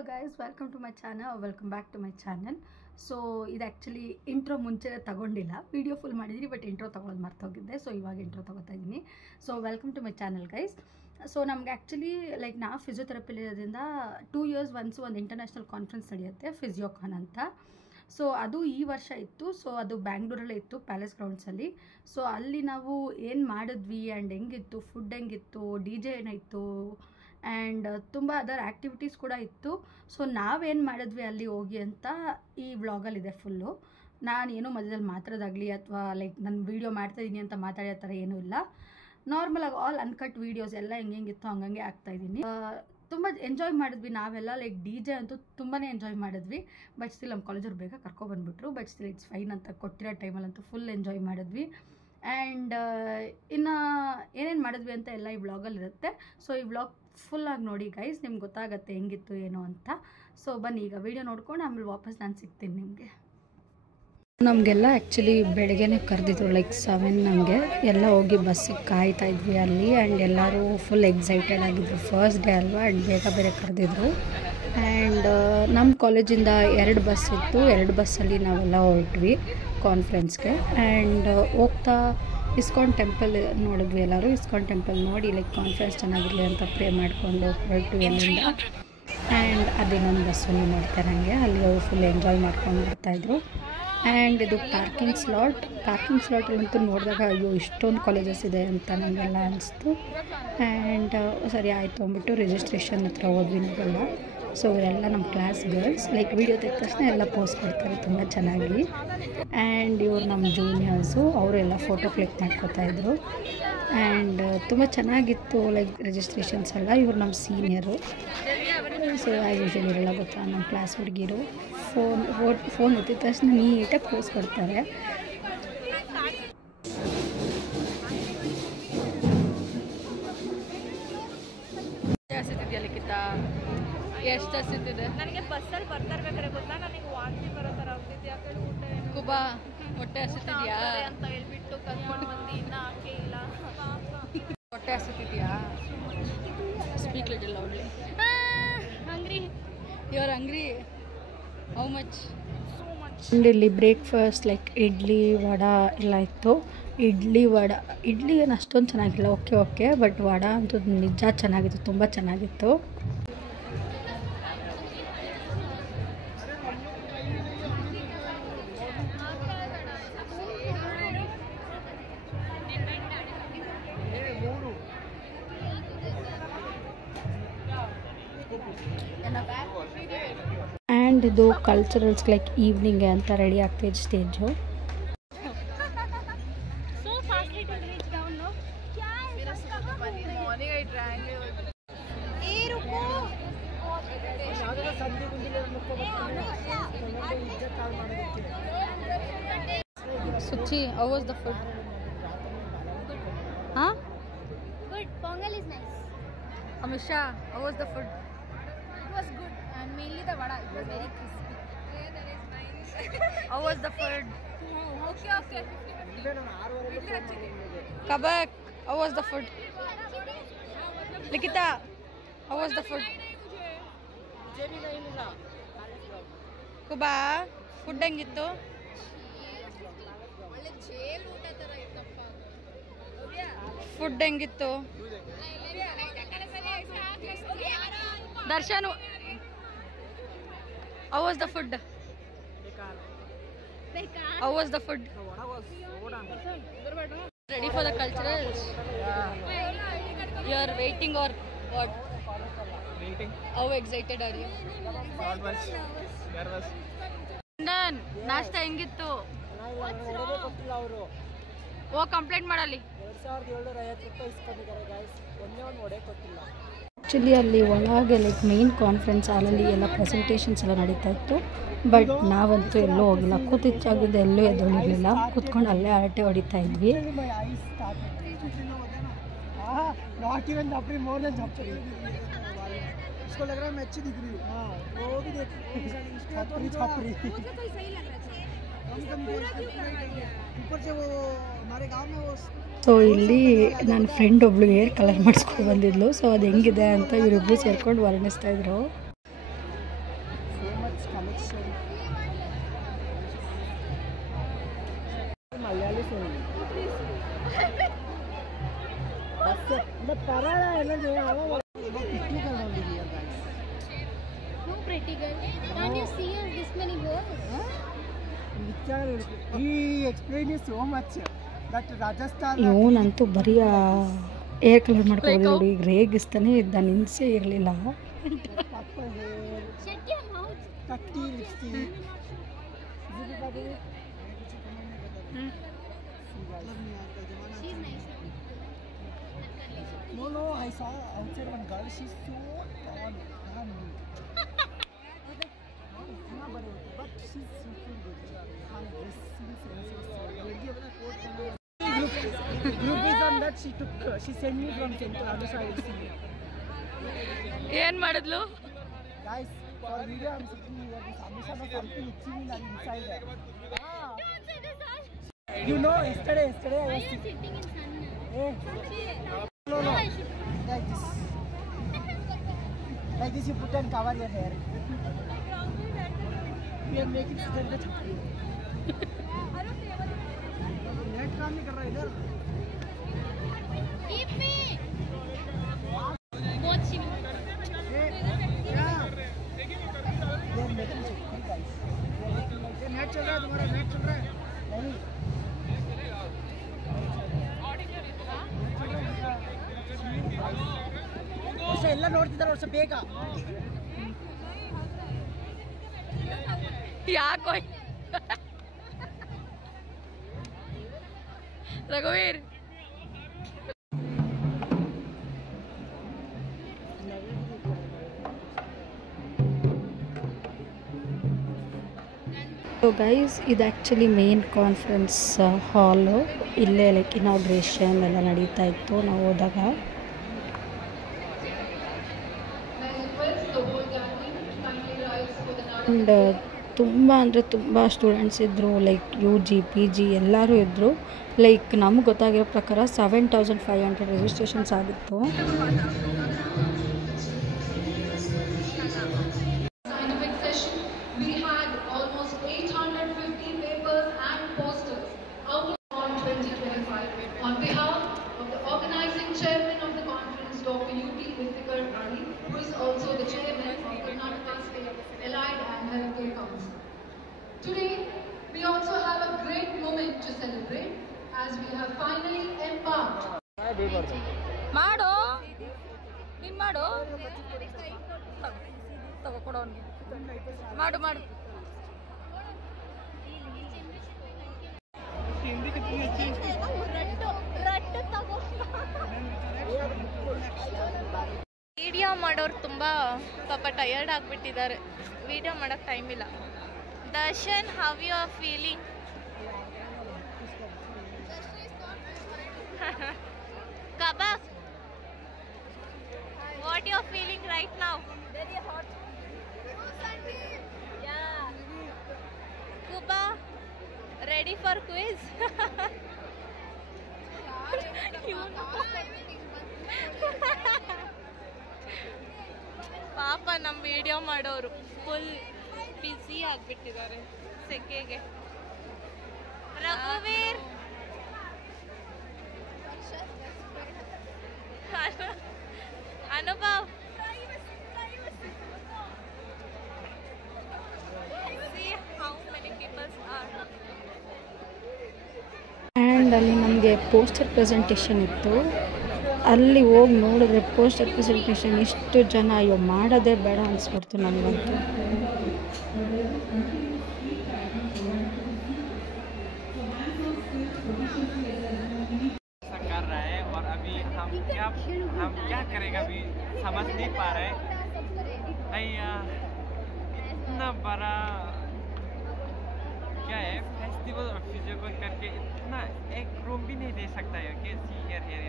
Hello guys, welcome to my channel or welcome back to my channel. So ಇದು actually intro ಮುಂಚೆ ತಗೊಂಡಿಲ್ಲ, video full ಮಾಡಿದ್ದೀನಿ but intro ತೊಗೊಳೋದು ಮರ್ತೋಗಿದ್ದೆ. So ಇವಾಗ ಇಂಟ್ರೋ ತೊಗೋತಾ ಇದ್ದೀನಿ. So welcome to my channel guys. So ನಮ್ಗೆ ಆ್ಯಕ್ಚುಲಿ ಲೈಕ್ ನಾವು ಫಿಸಿಯೋಥೆರಪಿಲಿ ಇರೋದ್ರಿಂದ 2 years once ಒಂದು ಇಂಟರ್ನ್ಯಾಷನಲ್ ಕಾನ್ಫರೆನ್ಸ್ ನಡೆಯುತ್ತೆ, ಫಿಸಿಯೋಕಾನ್ ಅಂತ. ಸೊ ಅದು ಈ ವರ್ಷ ಇತ್ತು. ಸೊ ಅದು ಬ್ಯಾಂಗ್ಳೂರಲ್ಲೇ ಇತ್ತು, ಪ್ಯಾಲೇಸ್ ಗ್ರೌಂಡ್ಸಲ್ಲಿ. ಸೊ ಅಲ್ಲಿ ನಾವು ಏನು ಮಾಡಿದ್ವಿ ಆ್ಯಂಡ್ ಹೆಂಗಿತ್ತು, ಫುಡ್ ಹೆಂಗಿತ್ತು, ಡಿ ಜೆ ಏನಾಯಿತು ಆ್ಯಂಡ್ ತುಂಬ ಅದರ್ ಆ್ಯಕ್ಟಿವಿಟೀಸ್ ಕೂಡ ಇತ್ತು. ಸೊ ನಾವೇನು ಮಾಡಿದ್ವಿ ಅಲ್ಲಿ ಹೋಗಿ ಅಂತ ಈ ವ್ಲಾಗಲ್ಲಿದೆ ಫುಲ್ಲು. ನಾನು ಏನೋ ಮಧ್ಯದಲ್ಲಿ ಮಾತಾಡೋದಾಗಲಿ ಅಥವಾ ಲೈಕ್ ನಾನು ವೀಡಿಯೋ ಮಾಡ್ತಾಯಿದ್ದೀನಿ ಅಂತ ಮಾತಾಡೋ ಥರ ಏನೂ ಇಲ್ಲ. ನಾರ್ಮಲಾಗಿ ಆಲ್ ಅನ್ಕಟ್ ವೀಡಿಯೋಸ್ ಎಲ್ಲ ಹೆಂಗಿತ್ತು ಹಂಗಂಗೆ ಆಗ್ತಾಯಿದ್ದೀನಿ. ತುಂಬ ಎಂಜಾಯ್ ಮಾಡಿದ್ವಿ ನಾವೆಲ್ಲ. ಲೈಕ್ ಡಿ ಜೆ ಅಂತೂ ತುಂಬಾ ಎಂಜಾಯ್ ಮಾಡಿದ್ವಿ. ಬಟ್ ಸ್ಟಿಲ್ ನಮ್ಮ ಕಾಲೇಜವ್ರು ಬೇಗ ಕರ್ಕೊಬಂದ್ಬಿಟ್ರು. ಬಟ್ ಸ್ಟಿಲ್ ಇಟ್ಸ್ ಫೈನ್ ಅಂತ ಕೊಟ್ಟಿರೋ ಟೈಮಲ್ಲಂತೂ ಫುಲ್ ಎಂಜಾಯ್ ಮಾಡಿದ್ವಿ. ಆ್ಯಂಡ್ ಇನ್ನು ಏನೇನು ಮಾಡಿದ್ವಿ ಅಂತ ಎಲ್ಲ ಈ ವ್ಲಾಗಲ್ಲಿರುತ್ತೆ. ಸೊ ಈ ವ್ಲಾಗ್ ಫುಲ್ಲಾಗಿ ನೋಡಿ ಗೈಸ್, ನಿಮ್ಗೆ ಗೊತ್ತಾಗುತ್ತೆ ಹೆಂಗಿತ್ತು ಏನು ಅಂತ. ಸೊ ಬನ್ನಿ ಈಗ ವೀಡಿಯೋ ನೋಡ್ಕೊಂಡು ಆಮೇಲೆ ವಾಪಸ್ ನಾನು ಸಿಗ್ತೀನಿ ನಿಮಗೆ. ನಮಗೆಲ್ಲ ಆ್ಯಕ್ಚುಲಿ ಬೆಳಗ್ಗೆನೇ ಕರೆದಿದ್ರು, ಲೈಕ್ 7 ನಮಗೆ ಎಲ್ಲ ಹೋಗಿ ಬಸ್ಸಿಗೆ ಕಾಯ್ತಾ ಇದ್ವಿ ಅಲ್ಲಿ. ಆ್ಯಂಡ್ ಎಲ್ಲರೂ ಫುಲ್ ಎಕ್ಸೈಟೆಡ್ ಆಗಿದ್ರು, ಫಸ್ಟ್ ಡೇ ಅಲ್ವಾ. ಆ್ಯಂಡ್ ಬೇಗ ಬೇರೆ ಕರೆದಿದ್ರು. ಆ್ಯಂಡ್ ನಮ್ಮ ಕಾಲೇಜಿಂದ 2 ಬಸ್ ಇತ್ತು, 2 ಬಸ್ಸಲ್ಲಿ ನಾವೆಲ್ಲ ಹೊರಟ್ವಿ ಕಾನ್ಫರೆನ್ಸ್ಗೆ. ಆ್ಯಂಡ್ ಹೋಗ್ತಾ ಇಸ್ಕಾನ್ ಟೆಂಪಲ್ ನೋಡಿದ್ವಿ ಎಲ್ಲರೂ. ಇಸ್ಕಾನ್ ಟೆಂಪಲ್ ನೋಡಿ ಲೈಕ್ ಕಾನ್ಫರೆನ್ಸ್ ಚೆನ್ನಾಗಿರಲಿ ಅಂತ ಪ್ರೇ ಮಾಡಿಕೊಂಡು ಹೊರಟು ಎಲ್ಲಿಂದ. ಆ್ಯಂಡ್ ಅದಿನ್ನೊಂದು ಬಸ್ಸನ್ನು ನೋಡ್ತಾರೆ ನನಗೆ, ಅಲ್ಲಿ ಅವರು ಫುಲ್ ಎಂಜಾಯ್ ಮಾಡ್ಕೊಂಡು ಬರ್ತಾಯಿದ್ರು. ಆ್ಯಂಡ್ ಇದು ಪಾರ್ಕಿಂಗ್ ಸ್ಲಾಟಲ್ಲಂತೂ ನೋಡಿದಾಗ ಅಯ್ಯೋ ಇಷ್ಟೊಂದು ಕಾಲೇಜಸ್ ಇದೆ ಅಂತ ನಮಗೆಲ್ಲ ಅನಿಸ್ತು. ಆ್ಯಂಡ್ ಸರಿ ಆಯಿತು ಅಂದ್ಬಿಟ್ಟು ರಿಜಿಸ್ಟ್ರೇಷನ್ ಹತ್ರ ಹೋದ್ವಿ ನಾವೆಲ್ಲ. ಸೊ ಇವರೆಲ್ಲ ನಮ್ಮ ಕ್ಲಾಸ್ ಗರ್ಲ್ಸ್, ಲೈಕ್ ವೀಡಿಯೋ ತೆಗೆದ ತಕ್ಷಣ ಎಲ್ಲ ಪೋಸ್ಟ್ ಕೊಡ್ತಾರೆ ತುಂಬ ಚೆನ್ನಾಗಿ. ಆ್ಯಂಡ್ ಇವರು ನಮ್ಮ ಜೂನಿಯರ್ಸು, ಅವರೆಲ್ಲ ಫೋಟೋ ಕ್ಲಿಕ್ ಮಾಡ್ಕೋತಾಯಿದ್ರು. ಆ್ಯಂಡ್ ತುಂಬ ಚೆನ್ನಾಗಿತ್ತು ಲೈಕ್ ರಿಜಿಸ್ಟ್ರೇಷನ್ಸ್ ಎಲ್ಲ. ಇವರು ನಮ್ಮ ಸೀನಿಯರು. ಸೊ ಯೂಶ್ವಲಿ ಇವರೆಲ್ಲ ಗೊತ್ತಾ ನಮ್ಮ ಕ್ಲಾಸ್ ಹುಡುಗಿರು. ಫೋನ್ ಎತ್ತಿದ ತಕ್ಷಣ ನೀಟಾಗಿ ಪೋಸ್ ಕೊಡ್ತಾರೆ. ಎಷ್ಟು ಹಸಿತಿದೆ ನನಗೆ. ಬಸ್ಸಲ್ಲಿ ಬರ್ತಾರ್ಬೇಕಾದ್ರೆ ಗೊತ್ತಾ, ನನಗೆ ವಾಂತಿ ಬರೋ ಥರ ಆಗ್ತಿದ್ದೆ. ಯಾಕಂದ್ರೆ ಊಟ ಕುಬಾ ಹೊಟ್ಟೆ ಹಸಿತಿದ್ಯಾ ಅಂತ ಹೇಳ್ಬಿಟ್ಟು ಕರ್ಕೊಂಡು ಬಂದು ಇನ್ನೂ ಹಾಕೇ ಇಲ್ಲ. ಹೊಟ್ಟೆ ಹಸಿತಿದ್ಯಾ? Speak little loudly. Hungry, you are hungry? How much? So much. ಇಲ್ಲಿ ಬ್ರೇಕ್ಫಾಸ್ಟ್ ಲೈಕ್ ಇಡ್ಲಿ ವಡಾ ಎಲ್ಲ ಇತ್ತು. ಇಡ್ಲಿ ಏನು ಅಷ್ಟೊಂದು ಚೆನ್ನಾಗಿಲ್ಲ, ಓಕೆ ಬಟ್ ವಡಾ ಅಂತೂ ನಿಜ ಚೆನ್ನಾಗಿತ್ತು, ತುಂಬ ಚೆನ್ನಾಗಿತ್ತು. ಆ್ಯಂಡ್ ಇದು ಕಲ್ಚರಲ್ಸ್ ಲೈಕ್ ಈವ್ನಿಂಗ್ ಅಂತ ರೆಡಿ ಆಗ್ತಿದ್ದು stage. Suchi, how was the food? Huh? Good. Pongal is nice. Amisha, how was the food? It was good, and mainly the vada. It was very crispy. Yeah, that is nice. How was the food? Okay. Kabak, how was the food? Likita, how was the food? Kuba, food ಹೆಂಗಿತ್ತು? Food ಹೆಂಗಿತ್ತು? Darshan, how was the food? How was the food? Ready for the culturals? You are waiting or what? Waiting. How excited are you? Not much. Nervous. ನಾಷ್ಟ ಹೆಂಗಿತ್ತು? ಓ complaint ಮಾಡಲಿ. Actually ಅಲ್ಲಿ ಒಳಗೆ like main conference ಹಾಲಲ್ಲಿ ಎಲ್ಲ presentations ಎಲ್ಲ ನಡೀತಾ ಇತ್ತು. ಬಟ್ ನಾವಂತೂ ಎಲ್ಲೂ ಹೋಗಿಲ್ಲ, ಕೂತಿಚ್ಚಾಗಿದ್ದು ಎಲ್ಲೂ ಎದ್ದೊಳಿರಲಿಲ್ಲ, ಕೂತ್ಕೊಂಡು ಅಲ್ಲೇ ಹರಟೆ ಹೊಡಿತಾ ಇದ್ವಿ. ಸೊ ಇಲ್ಲಿ ನನ್ನ ಫ್ರೆಂಡ್ ಒಬ್ಳು ಹೇರ್ ಕಲರ್ ಮಾಡಿಸ್ಕೊಂಡು ಬಂದಿದ್ಲು. ಸೊ ಅದು ಹೆಂಗಿದೆ ಅಂತ ಇವರಿಬ್ಬರು ಸೇರ್ಕೊಂಡು ವರ್ಣಿಸ್ತಾ ಇದ್ರು. It's collection. Malayali film. That's it. The parada ಎಲ್ಲ picnic ಅಲ್ಲಿದೆಯಾ guys? No pretty girl. Can't you see us this many girls? ವಿಚಾರ he explained so much that Rajasthan ಇವನಂತೂ ಬರೀ ಏರ್ ಕಲರ್ ಮಾಡ್ಕೊಂಡು ನೋಡಿ ಈಗ ರೇಗಿಸ್ತಾನೆ ಇದ್ದ ನಿನ್ಸೆ ಇರಲಿಲ್ಲ. purple hair, Shut your mouth. cutty lipstick. She's nice. No, I saw outside one girl. She's so tall. But she's super good. Her dressing sense is so good. Group is on that she sent me from Central Anusha. ಏನು ಮಾಡಿದ್ಲು? Guys, for video I'm sitting here. This Anusha was something itching in the inside. You know, yesterday I Why was are you sitting in sun? Hey, no. Like this. Like this you put and cover your hair. You are making sit in the chapri. Net काम नहीं कर रहा इधर. Keep me. बहुत सी. Hey, yeah. They are making chapri guys. ये net चल रहा है तुम्हारा नेट चल रहा है. नहीं. ವರ್ಷ ಎಲ್ಲ ನೋಡ್ತಿದ್ದಾರೆ ವರ್ಷ ಬೇಗ ಯಾಕೋ ರಘುವೀರ್ ಸೊ ಗೈಸ್ ಇದು ಆ್ಯಕ್ಚುಲಿ ಮೇನ್ ಕಾನ್ಫರೆನ್ಸ್ ಹಾಲು. ಇಲ್ಲೇ ಲೈಕ್ ಇನಾಗ್ರೇಷನ್ ಎಲ್ಲ ನಡೀತಾ ಇತ್ತು ನಾವು ಹೋದಾಗ. ಆ್ಯಂಡ್ ತುಂಬ ಅಂದರೆ ತುಂಬ ಸ್ಟೂಡೆಂಟ್ಸ್ ಇದ್ದರು, ಲೈಕ್ UG PG ಎಲ್ಲರೂ ಇದ್ದರು. ಲೈಕ್ ನಮ್ಗೆ ಗೊತ್ತಾಗಿರೋ ಪ್ರಕಾರ 7500 ರಿಜಿಸ್ಟ್ರೇಷನ್ಸ್ ಆಗಿತ್ತು. Today, we also have a great moment to celebrate as we have finally embarked. ಮಾಡು ನೀನು ಮಾಡು ತಗೋ ಅವನಿಗೆ ಮಾಡು ವಿಡಿಯೋ ಮಾಡೋರು ತುಂಬ ಪಾಪ ಟಯರ್ಡ್ ಆಗಿಬಿಟ್ಟಿದ್ದಾರೆ. ವಿಡಿಯೋ ಮಾಡೋಕ್ಕೆ ಟೈಮ್ ಇಲ್ಲ. Darshan, how you are feeling? ಕಬಾಬ್, what you are feeling right now? Very hot. ಕುಬಾ, ರೆಡಿ ಫಾರ್ ಕ್ವಿಜ್? ಪಾಪ ನಮ್ಮ ವಿಡಿಯೋ ಮಾಡೋರು ಫುಲ್ ಬ್ಯುಸಿ ಆಗಿಬಿಟ್ಟಿದ್ದಾರೆ ಸೆಕೆಗೆ. ರಘುವೀರ್, Anubhav, see how many people are. And ಅಲ್ಲಿ ನಮಗೆ ಪೋಸ್ಟರ್ ಪ್ರೆಸೆಂಟೇಷನ್ ಇತ್ತು. ಅಲ್ಲಿ ಹೋಗಿ ನೋಡಿದ್ರೆ ಪೋಸ್ಟರ್ ಪ್ರೆಸೆಂಟೇಷನ್ ಇಷ್ಟು ಜನ ಅಯ್ಯೋ ಮಾಡೋದೇ ಬೇಡ ಅನಿಸ್ಬಿಡ್ತು ನನಗಂತೂ. कर रहा है और अभी हम क्या करेगा अभी समझ नहीं पा रहे. इतना बड़ा क्या है फेस्टिवल और फिजिकल करके इतना एक रूम भी नहीं दे सकता है. कि सी हियर हियर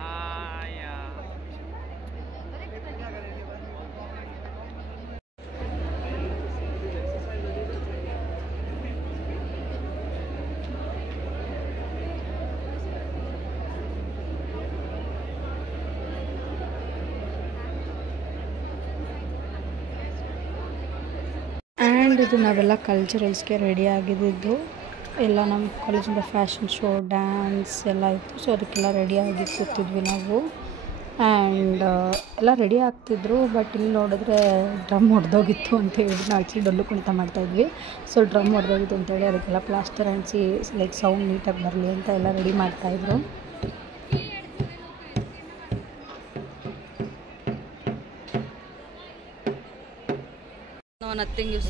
हाँ या ಆ್ಯಂಡ್ ಇದು ನಾವೆಲ್ಲ ಕಲ್ಚರಲ್ಸ್ಗೆ ರೆಡಿ ಆಗಿದ್ದು ಎಲ್ಲ ನಮ್ಮ ಕಾಲೇಜಿಂದ ಫ್ಯಾಷನ್ ಶೋ ಡ್ಯಾನ್ಸ್ ಎಲ್ಲ ಇತ್ತು. ಸೊ ಅದಕ್ಕೆಲ್ಲ ರೆಡಿಯಾಗಿ ಕೂತಿದ್ವಿ ನಾವು. ಆ್ಯಂಡ್ ಎಲ್ಲ ರೆಡಿ ಆಗ್ತಿದ್ರು. ಬಟ್ ಇಲ್ಲಿ ನೋಡಿದ್ರೆ ಡ್ರಮ್ ಹೊಡೆದೋಗಿತ್ತು ಅಂತೇಳಿ ನಾವು ಆ್ಯಕ್ಚುಲಿ ಡೊಳ್ಳು ಕುಣಿತ ಮಾಡ್ತಾಯಿದ್ವಿ. ಸೊ ಡ್ರಮ್ ಹೊಡೆದೋಗಿತ್ತು ಅಂತೇಳಿ ಅದಕ್ಕೆಲ್ಲ ಪ್ಲಾಸ್ಟರ್ ಅಂಟಿಸಿ ಲೈಕ್ ಸೌಂಡ್ ನೀಟಾಗಿ ಬರಲಿ ಅಂತ ಎಲ್ಲ ರೆಡಿ ಮಾಡ್ತಾಯಿದ್ರು. Nothing is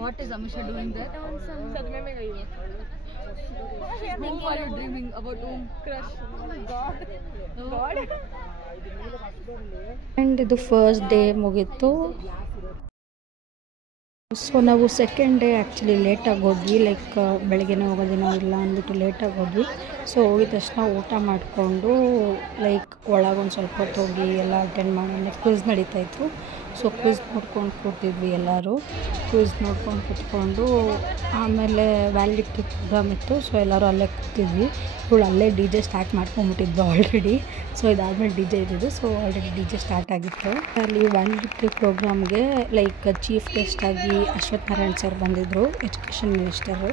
What is Amisha doing there? Whom are you dreaming about? Whom? Crush. God. And ಇದು ಫಸ್ಟ್ ಡೇ ಮುಗೀತು. ಸೊ ನಾವು ಸೆಕೆಂಡ್ ಡೇ ಆ್ಯಕ್ಚುಲಿ ಲೇಟಾಗಿ ಹೋದ್ವಿ. ಲೈಕ್ ಬೆಳಗ್ಗೆನೇ ಹೋಗೋದಿನೋ ಇಲ್ಲ ಅಂದ್ಬಿಟ್ಟು ಲೇಟಾಗಿ ಹೋದ್ವಿ. ಸೊ ಹೋಗಿದ ತಕ್ಷಣ ಊಟ ಮಾಡಿಕೊಂಡು ಲೈಕ್ ಒಳಗೊಂದು ಸ್ವಲ್ಪ ಹೊತ್ತು ಹೋಗಿ ಎಲ್ಲ ಅಟೆಂಡ್ ಮಾಡಿ ಕ್ವಿಝ್ ನಡೀತಾಯಿತ್ತು. ಸೊ ಕ್ವಿಝ್ ನೋಡ್ಕೊಂಡು ಕೂತಿದ್ವಿ ಎಲ್ಲರೂ. ಕ್ವಿಝ್ ನೋಡ್ಕೊಂಡು ಕೂತ್ಕೊಂಡು ಆಮೇಲೆ ವ್ಯಾಲಿಡಿಟಿ ಪ್ರೋಗ್ರಾಮ್ ಇತ್ತು. ಸೊ ಎಲ್ಲರೂ ಅಲ್ಲೇ ಕೂತಿದ್ವಿ. ಇವಳು ಅಲ್ಲೇ ಡಿ ಜೆ ಸ್ಟಾರ್ಟ್ ಮಾಡ್ಕೊಂಬಿಟ್ಟಿದ್ವಿ ಆಲ್ರೆಡಿ. ಸೊ ಇದಾದಮೇಲೆ ಡಿ ಜೆ ಇದ್ದಿದ್ದು. So already D J start ಆಗಿತ್ತು. ಅಲ್ಲಿ ವ್ಯಾಲಿಡಿಟಿ ಪ್ರೋಗ್ರಾಮ್ಗೆ ಲೈಕ್ ಚೀಫ್ ಗೆಸ್ಟ್ ಆಗಿ ಅಶ್ವಥ್ ನಾರಾಯಣ್ ಸರ್ ಬಂದಿದ್ದರು, education minister.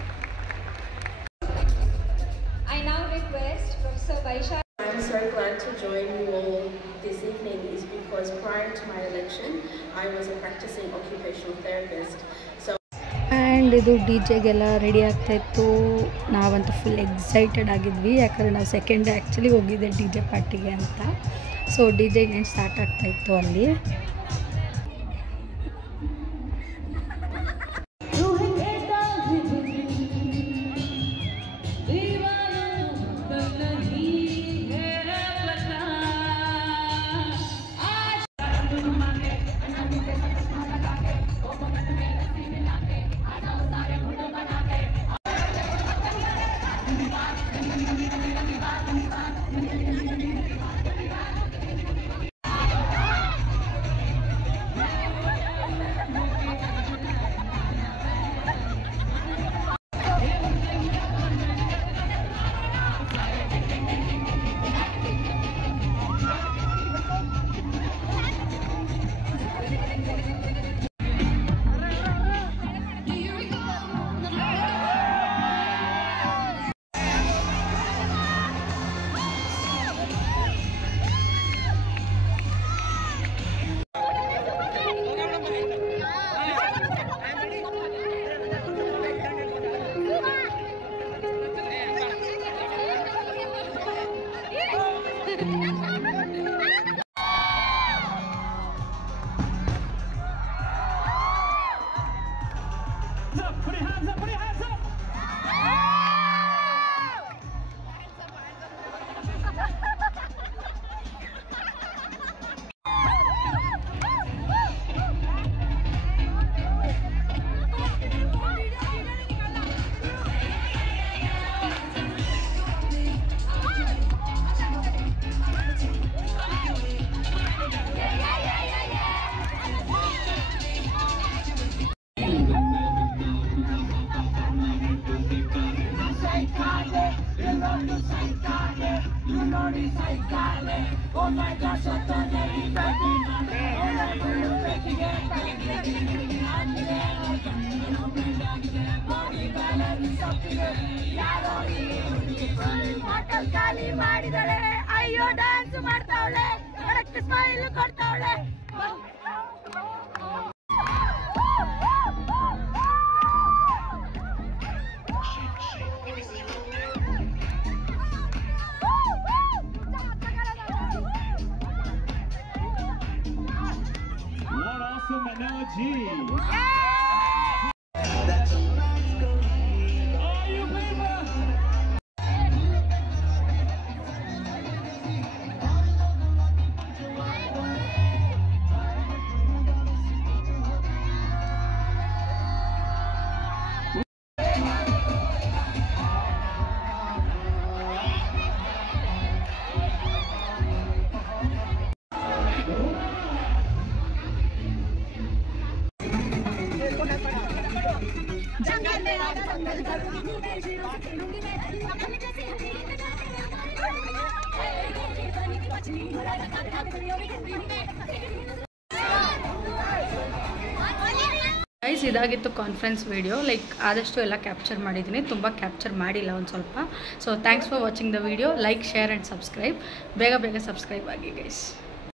I'm so glad to join you all this evening is because prior to my election I was a practicing occupational therapist. And ಇದು D ಜೆಗೆಲ್ಲ ready ಆಗ್ತಾಯಿತ್ತು. ನಾವಂತೂ full excited ಆಗಿದ್ವಿ. ಯಾಕಂದರೆ ನಾವು second day actually ಹೋಗಿದ್ದೆ D J ಪಾರ್ಟಿಗೆ ಅಂತ. ಸೊ ಡಿ ಜೆ ಇನ್ನೇನು ಸ್ಟಾರ್ಟ್ ಆಗ್ತಾಯಿತ್ತು ಅಲ್ಲಿ. ಅಯ್ಯೋ ಡ್ಯಾನ್ಸ್ ಮಾಡ್ತಾವಳೆ, ಕರೆಕ್ಟ್ ಸ್ಮೈಲ್ ಕೊಡ್ತಾವಳೆ. What awesome energy! ಗೈಸ್, ಇದಾಗಿತ್ತು ಕಾನ್ಫರೆನ್ಸ್ ವಿಡಿಯೋ. ಲೈಕ್ ಆದಷ್ಟು ಎಲ್ಲ ಕ್ಯಾಪ್ಚರ್ ಮಾಡಿದ್ದೀನಿ, ತುಂಬ ಕ್ಯಾಪ್ಚರ್ ಮಾಡಿಲ್ಲ ಒಂದು ಸ್ವಲ್ಪ. So thanks for watching the video. Like, share and subscribe. ಬೇಗ ಬೇಗ ಸಬ್ಸ್ಕ್ರೈಬ್ ಆಗಿ ಗೈಸ್.